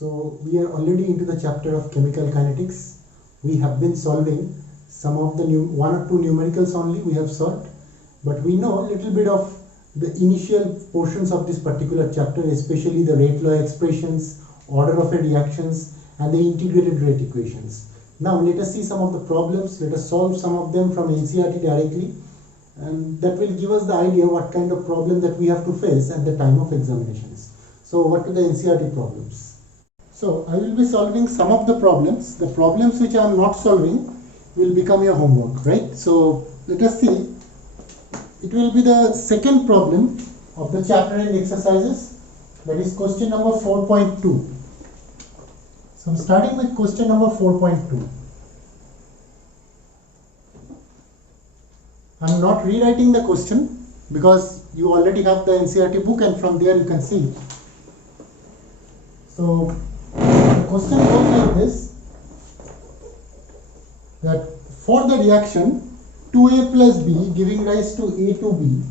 So we are already into the chapter of chemical kinetics. We have been solving some of the one or two numericals only we have solved, but we know a little bit of the initial portions of this particular chapter, especially the rate law expressions, order of a reactions, and the integrated rate equations. Now let us see some of the problems. Let us solve some of them from NCERT directly, and that will give us the idea what kind of problem that we have to face at the time of examinations. So what are the NCERT problems? So I will be solving some of the problems. The problems which I am not solving will become your homework, right? So let us see. It will be the second problem of the chapter and exercises, that is question number 4.2. So I am starting with question number 4.2. I am not rewriting the question because you already have the NCERT book and from there you can see it. So the question goes like this, that for the reaction 2A plus B giving rise to A to B,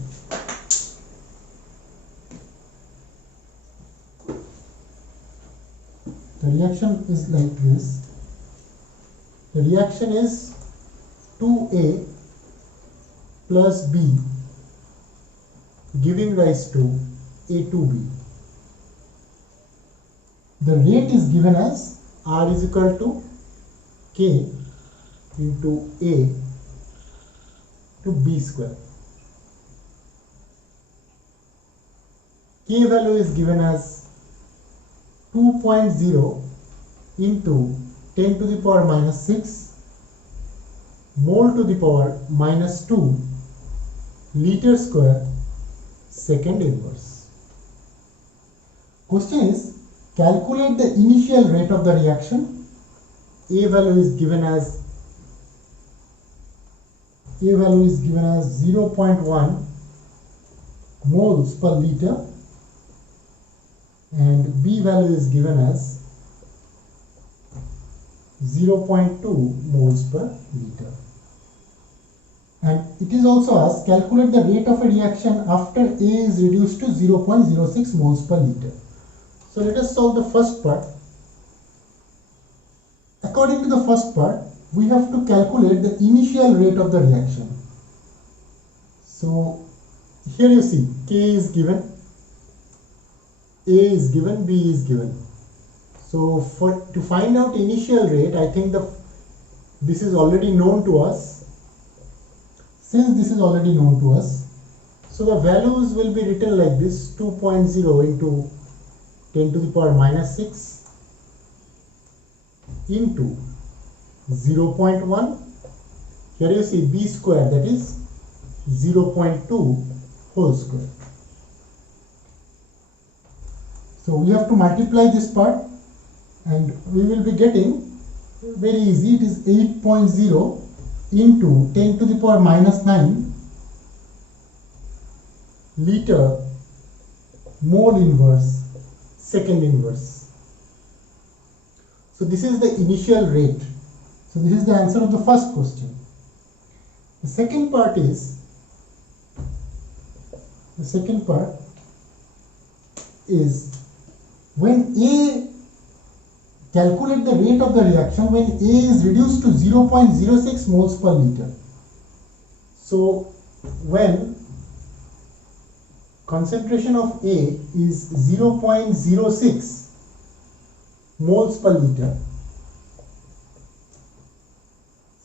the reaction is like this. The reaction is 2A plus B giving rise to A to B. The rate is given as R is equal to K into A to B square. K value is given as 2.0 into 10 to the power minus 6 mole to the power minus 2 liter square second inverse. Question is, calculate the initial rate of the reaction. A value is given as 0.1 moles per liter and B value is given as 0.2 moles per liter. And it is also asked, calculate the rate of a reaction after A is reduced to 0.06 moles per liter. So let us solve the first part. According to the first part, we have to calculate the initial rate of the reaction. So here you see K is given, A is given, B is given. So to find out initial rate, I think this is already known to us. Since this is already known to us, so the values will be written like this: 2.0 into 10 to the power minus 6 into 0.1. Here you see B square, that is 0.2 whole square. So we have to multiply this part and we will be getting very easy. It is 8.0 into 10 to the power minus 9 liter mole inverse second inverse. So this is the initial rate. So this is the answer of the first question. The second part is, when A, calculate the rate of the reaction when A is reduced to 0.06 moles per liter. So when concentration of A is 0.06 moles per liter,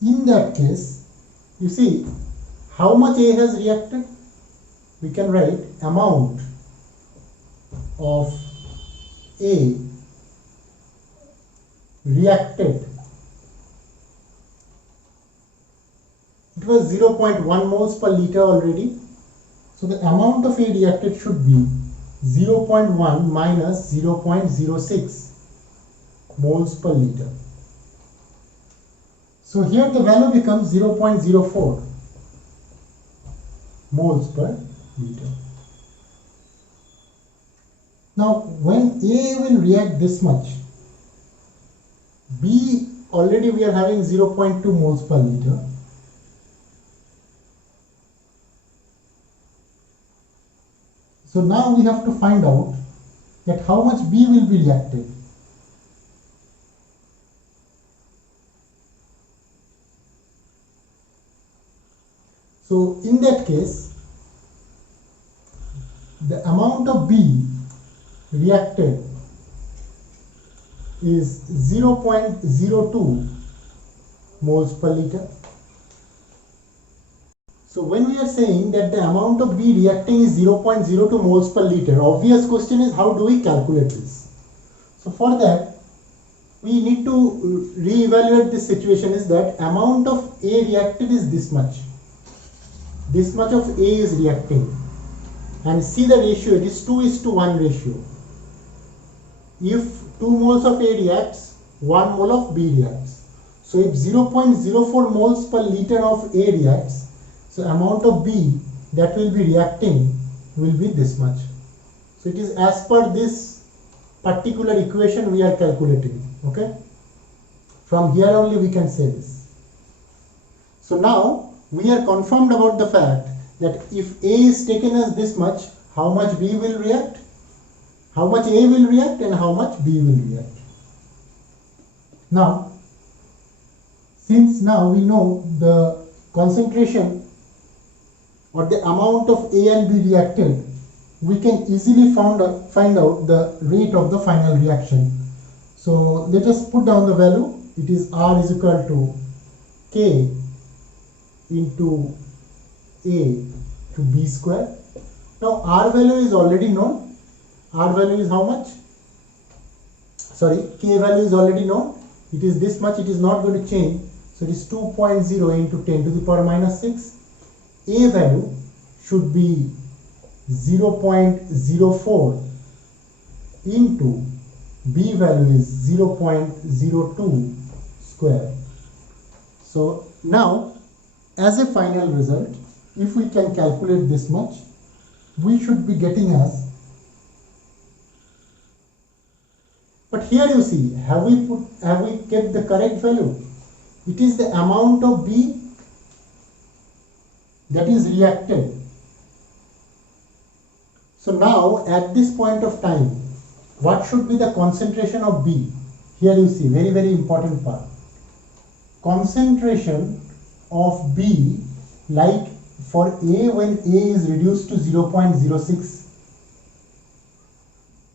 in that case, you see how much A has reacted. We can write amount of A reacted. It was 0.1 moles per liter already. So the amount of A reacted should be 0.1 minus 0.06 moles per liter. So here the value becomes 0.04 moles per liter. Now when A will react this much, B already we are having 0.2 moles per liter. So now we have to find out that how much B will be reacted. So in that case, the amount of B reacted is 0.02 moles per liter. So when we are saying that the amount of B reacting is 0.02 moles per liter, obvious question is how do we calculate this? So for that, we need to re-evaluate this situation is that amount of A reacted is this much. This much of A is reacting. And see the ratio, it is 2:1 ratio. If 2 moles of A reacts, 1 mole of B reacts. So if 0.04 moles per liter of A reacts, so amount of B that will be reacting will be this much. So it is as per this particular equation we are calculating. Okay. From here only we can say this. So now we are confirmed about the fact that if A is taken as this much, how much B will react, how much A will react and how much B will react. Now, since now we know the concentration or the amount of A and B reacted, we can easily find out the rate of the final reaction. So let us put down the value. It is R is equal to K into A to B square. Now R value is already known. R value is how much? Sorry, K value is already known. It is this much, it is not going to change. So it is 2.0 into 10 to the power minus 6. A value should be 0.04 into B value is 0.02 square. So now as a final result, if we can calculate this much, we should be getting as, but here you see, have we kept the correct value? It is the amount of B that is reacted. So now at this point of time, what should be the concentration of B? Here you see, very, very important part. Concentration of B, like for A, when A is reduced to 0.06,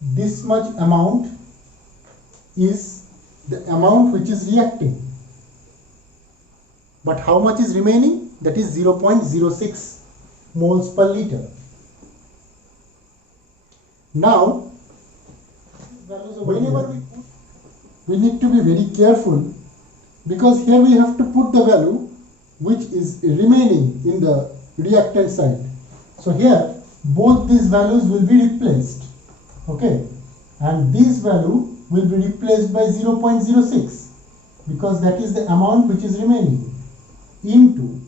this much amount is the amount which is reacting. But how much is remaining? That is 0.06 moles per liter. Now, whenever we need to be very careful, because here we have to put the value which is remaining in the reactant side. So here both these values will be replaced. Okay, and this value will be replaced by 0.06 because that is the amount which is remaining, into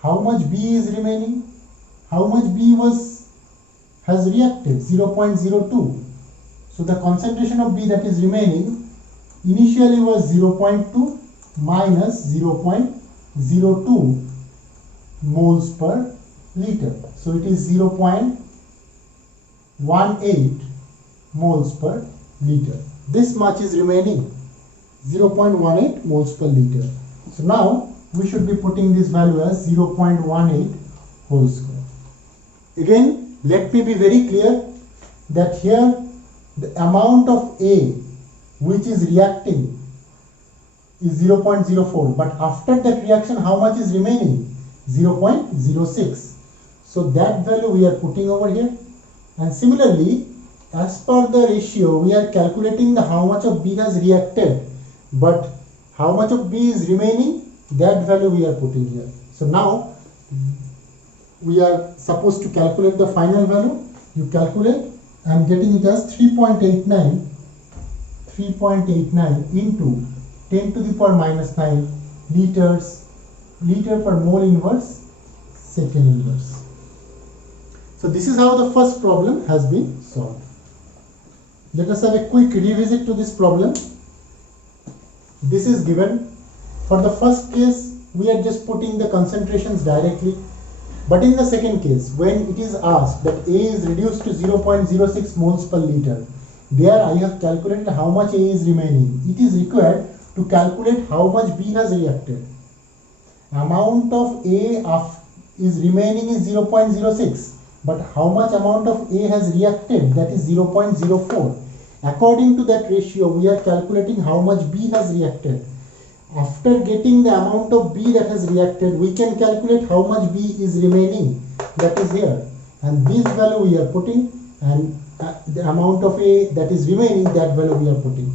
how much B is remaining, how much B has reacted, 0.02. So the concentration of B that is remaining initially was 0.2 minus 0.02 moles per liter. So it is 0.18 moles per liter. This much is remaining, 0.18 moles per liter. So now we should be putting this value as 0.18 whole square. Again, let me be very clear that here the amount of A which is reacting is 0.04, but after that reaction how much is remaining? 0.06. So that value we are putting over here, and similarly as per the ratio we are calculating the how much of B has reacted, but how much of B is remaining, that value we are putting here. So now we are supposed to calculate the final value. You calculate, I am getting it as 3.89 into 10 to the power minus 9 liter per mole inverse second inverse. So this is how the first problem has been solved. Let us have a quick revisit to this problem. This is given. For the first case, we are just putting the concentrations directly. But in the second case, when it is asked that A is reduced to 0.06 moles per liter, there I have calculated how much A is remaining. It is required to calculate how much B has reacted. Amount of A is remaining is 0.06, but how much amount of A has reacted, that is 0.04. According to that ratio, we are calculating how much B has reacted. After getting the amount of B that has reacted, we can calculate how much B is remaining, that is here, and this value we are putting, and the amount of A that is remaining, that value we are putting.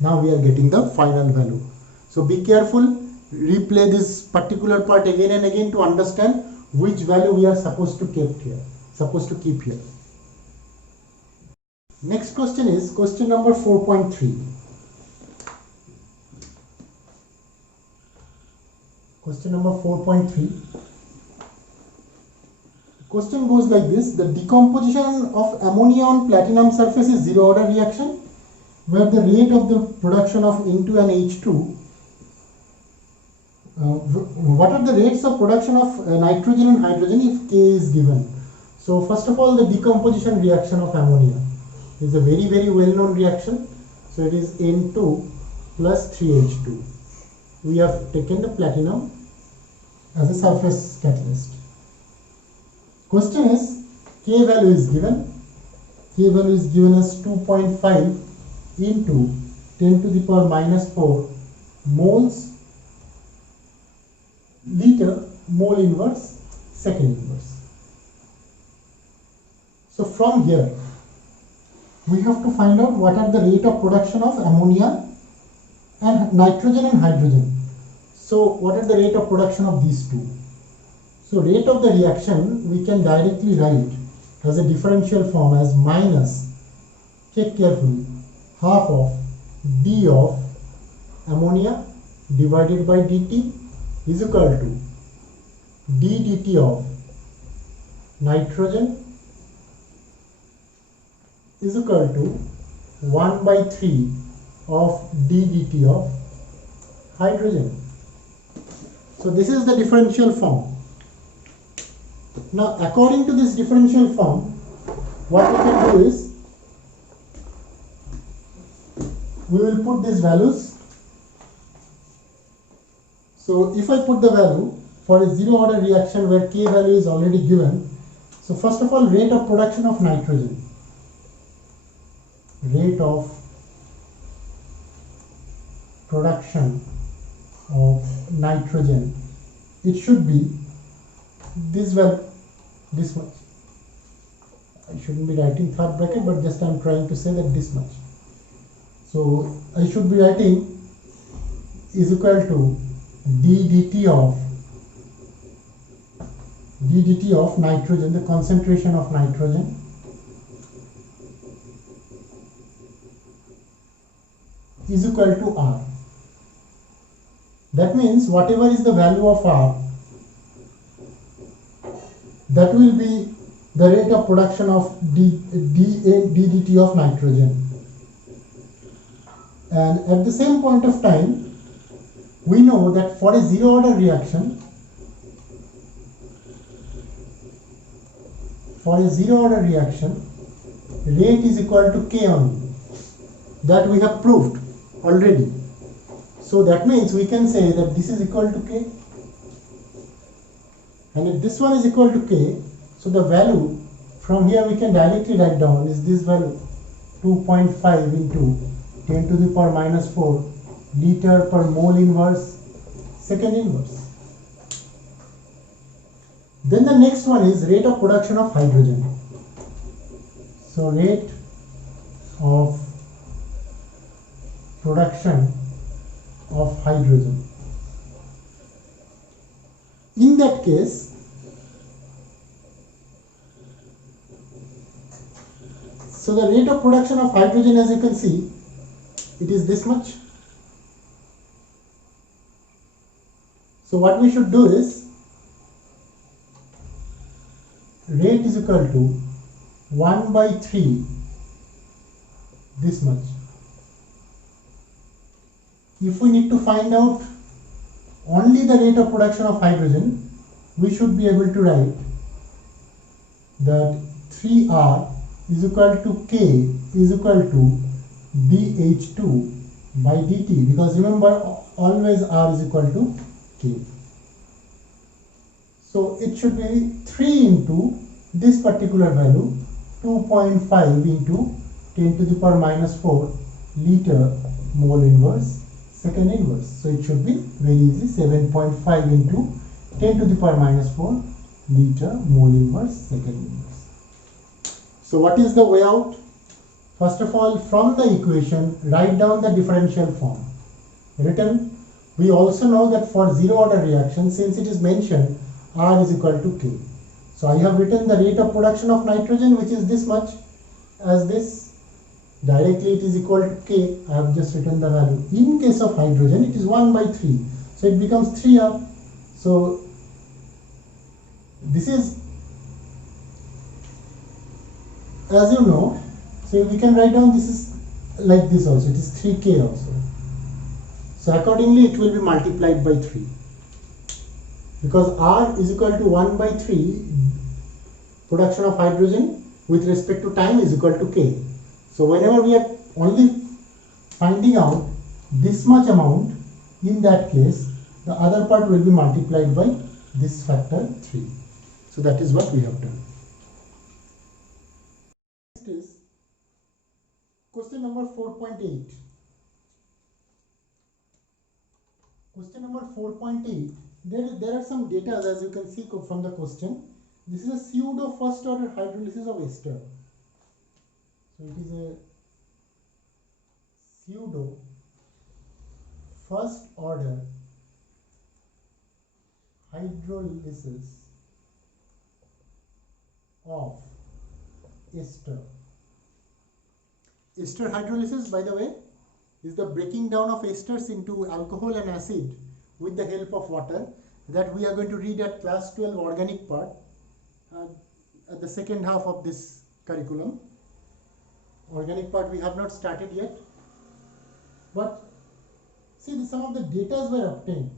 Now we are getting the final value. So be careful, replay this particular part again and again to understand which value we are supposed to keep here. Next question is question number 4.3. Question number 4.3. Question goes like this: the decomposition of ammonia on platinum surface is zero order reaction, where the rate of the production of N2 and H2. What are the rates of production of nitrogen and hydrogen if K is given? So first of all, the decomposition reaction of ammonia is a very well known reaction. So it is N2 plus 3H2. We have taken the platinum as a surface catalyst. Question is, K value is given. K value is given as 2.5 into 10 to the power minus 4 moles liter mole inverse second inverse. So from here we have to find out what are the rate of production of ammonia and nitrogen and hydrogen. So what are the rate of production of these two? So rate of the reaction we can directly write as a differential form as minus, check carefully, half of d of ammonia divided by dt is equal to d dt of nitrogen is equal to 1 by 3 of d dt of hydrogen. So this is the differential form. Now according to this differential form, what we can do is we will put these values. So if I put the value for a zero order reaction where K value is already given, so first of all, rate of production of nitrogen. Rate of production of nitrogen, it should be this value, this much. I shouldn't be writing third bracket, but just I am trying to say that this much. So I should be writing is equal to d dt of nitrogen, the concentration of nitrogen, is equal to R. That means whatever is the value of R, that will be the rate of production of dt of nitrogen. And at the same point of time, we know that for a zero order reaction, rate is equal to K only. That we have proved already. So that means we can say that this is equal to K. And if this one is equal to K, so the value from here we can directly write down is this value, 2.5 into 10 to the power minus 4 liter per mole inverse second inverse. Then the next one is rate of production of hydrogen. So rate of production of hydrogen. In that case, so the rate of production of hydrogen, as you can see, it is this much. So what we should do is, rate is equal to 1 by 3, this much. If we need to find out only the rate of production of hydrogen, we should be able to write that 3R is equal to K is equal to dH2 by dt, because remember always R is equal to K. So it should be 3 into this particular value, 2.5 into 10 to the power minus 4 liter mole inverse second inverse. So it should be very easy, 7.5 into 10 to the power minus 4 liter mole inverse second inverse. So what is the way out? First of all, from the equation, write down the differential form. Written. We also know that for zero order reaction, since it is mentioned R is equal to K. So I have written the rate of production of nitrogen, which is this much, as this. Directly it is equal to K. I have just written the value. In case of hydrogen, it is 1 by 3. So it becomes 3R. So this is, as you know, so we can write down this is like this also. It is 3K also. So accordingly it will be multiplied by 3. Because R is equal to 1 by 3, production of hydrogen with respect to time is equal to K. So whenever we are only finding out this much amount, in that case, the other part will be multiplied by this factor 3. So that is what we have done. Next is question number 4.8. Question number 4.8. There are some data, as you can see from the question. This is a pseudo first order hydrolysis of ester. So it is a pseudo first order hydrolysis of ester. Ester hydrolysis, by the way, is the breaking down of esters into alcohol and acid with the help of water, that we are going to read at class 12 organic part at the second half of this curriculum. Organic part we have not started yet, but see, some of the data were obtained.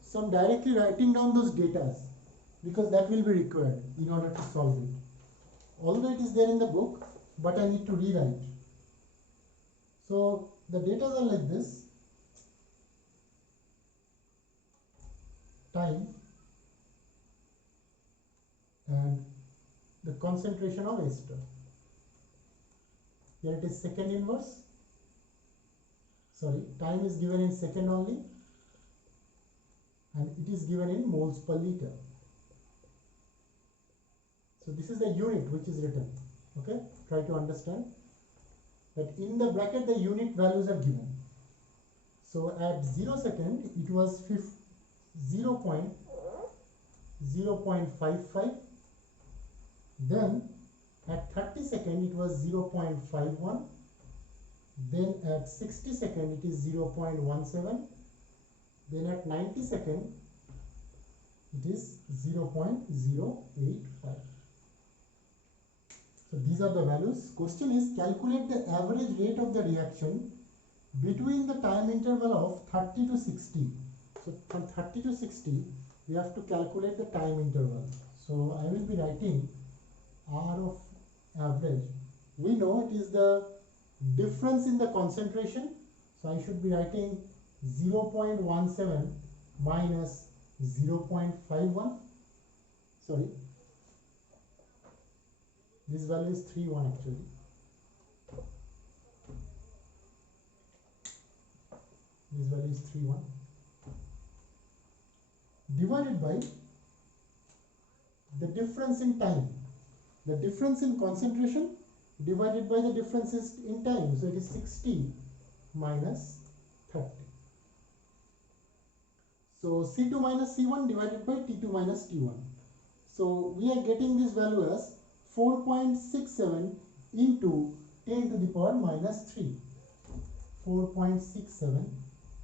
So I'm directly writing down those data because that will be required in order to solve it. Although it is there in the book, but I need to rewrite. So the data are like this: time and the concentration of ester. Here it is second inverse. Sorry, time is given in second only, and it is given in moles per liter. So this is the unit which is written. Okay, try to understand that in the bracket the unit values are given. So at 0 second it was 0.55. Then at 30 second it was 0.51. Then at 60 second it is 0.17. Then at 90 second it is 0.085. So these are the values. Question is, calculate the average rate of the reaction between the time interval of 30 to 60. So from 30 to 60 we have to calculate the time interval. So I will be writing R of average. We know it is the difference in the concentration. So I should be writing 0.17 minus 0.51. Sorry, this value is 3.1 actually. This value is 3.1 divided by the difference in time. The difference in concentration divided by the differences in time. So it is 60 minus 30. So C2 minus C1 divided by T2 minus T1. So we are getting this value as 4.67 into 10 to the power minus 3. 4.67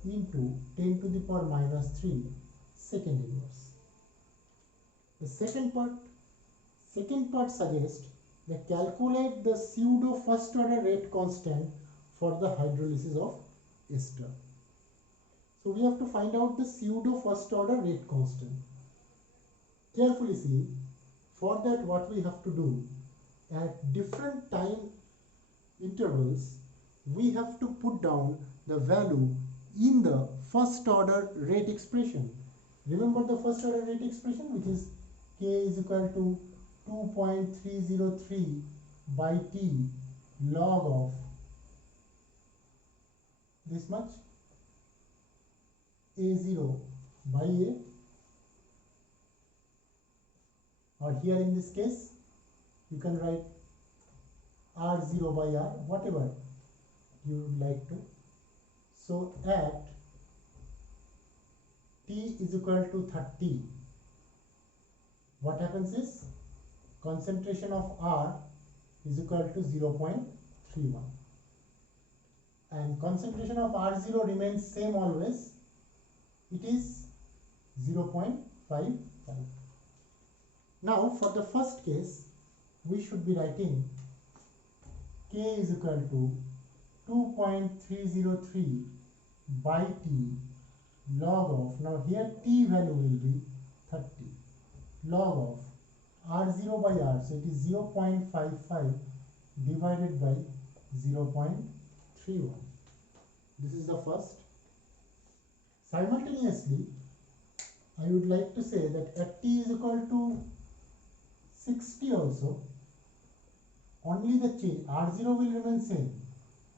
into 10 to the power minus 3 second inverse. The second part suggests that calculate the pseudo first order rate constant for the hydrolysis of ester. So we have to find out the pseudo first order rate constant. Carefully see, for that what we have to do, at different time intervals we have to put down the value in the first order rate expression. Remember the first order rate expression, which is K is equal to 2.303 by T log of this much A0 by A, or here in this case you can write R0 by R, whatever you would like to. So at T is equal to 30, what happens is concentration of R is equal to 0.31 and concentration of R0 remains same always, it is 0.55. Now for the first case we should be writing K is equal to 2.303 by T log of, now here T value will be 30, log of R0 by R, so it is 0.55 divided by 0.31. This is the first. Simultaneously, I would like to say that at T is equal to 60 also, only the change, R0 will remain same,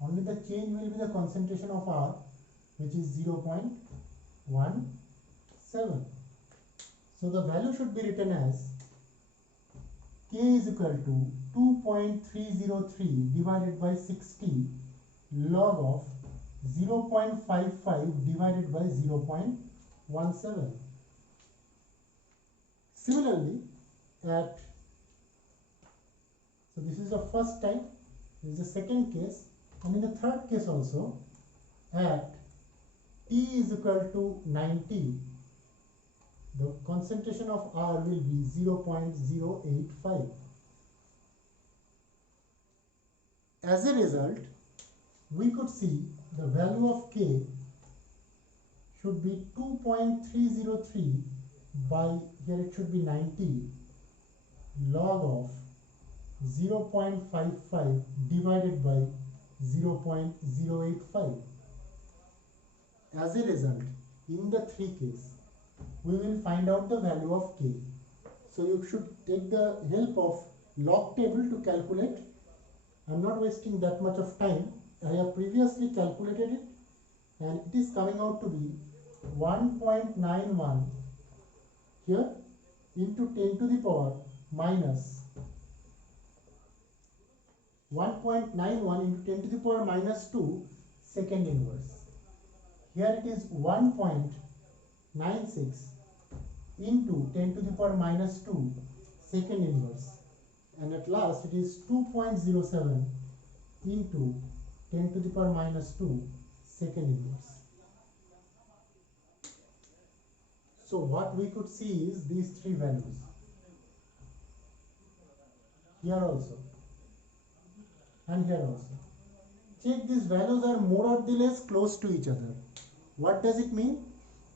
only the change will be the concentration of R, which is 0.17. So the value should be written as K is equal to 2.303 divided by 60 log of 0.55 divided by 0.17. Similarly, at, so this is the first type, this is the second case, and in the third case also, at T is equal to 90, the concentration of R will be 0.085. As a result, we could see the value of K should be 2.303 by, here it should be 90, log of 0.55 divided by 0.085. As a result, in the three cases, we will find out the value of K. So you should take the help of log table to calculate. I am not wasting that much of time. I have previously calculated it and it is coming out to be 1.91 here into 10 to the power minus 1.91 into 10 to the power minus 2 second inverse. Here it is 1.96 into 10 to the power minus 2 second inverse, and at last it is 2.07 into 10 to the power minus 2 second inverse. So what we could see is these three values. Here also and here also. Check, these values are more or less close to each other. What does it mean?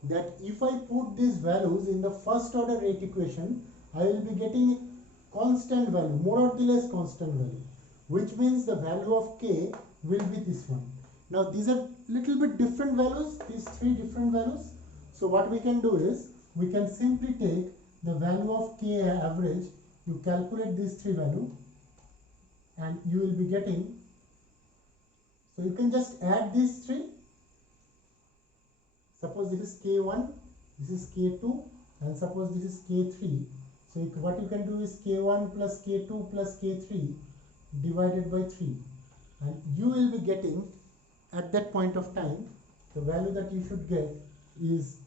That if I put these values in the first order rate equation, I will be getting constant value, more or less constant value, which means the value of K will be this one. Now these are little bit different values, these three different values. So what we can do is, we can simply take the value of K average, you calculate these three values and you will be getting, so you can just add these three. Suppose this is K1, this is K2, and suppose this is K3. So what you can do is K1 plus K2 plus K3 divided by 3. And you will be getting, at that point of time, the value that you should get is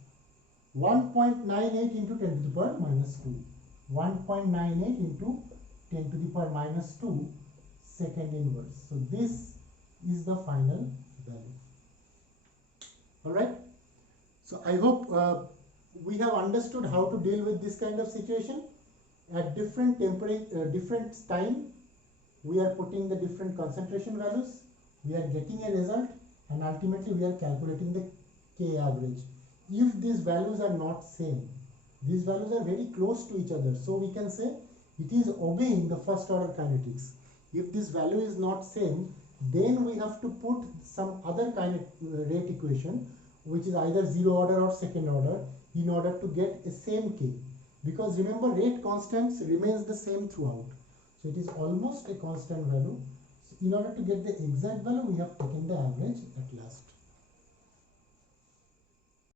1.98 into 10 to the power minus 2. 1.98 into 10 to the power minus 2 second inverse. So this is the final value. Alright. So I hope we have understood how to deal with this kind of situation. At different temperature, different time, we are putting the different concentration values, we are getting a result, and ultimately we are calculating the K average. If these values are not same, these values are very close to each other, so we can say it is obeying the first order kinetics. If this value is not same, then we have to put some other rate equation, which is either zero order or second order, in order to get a same K. because remember rate constants remains the same throughout, so it is almost a constant value. So in order to get the exact value we have taken the average at last.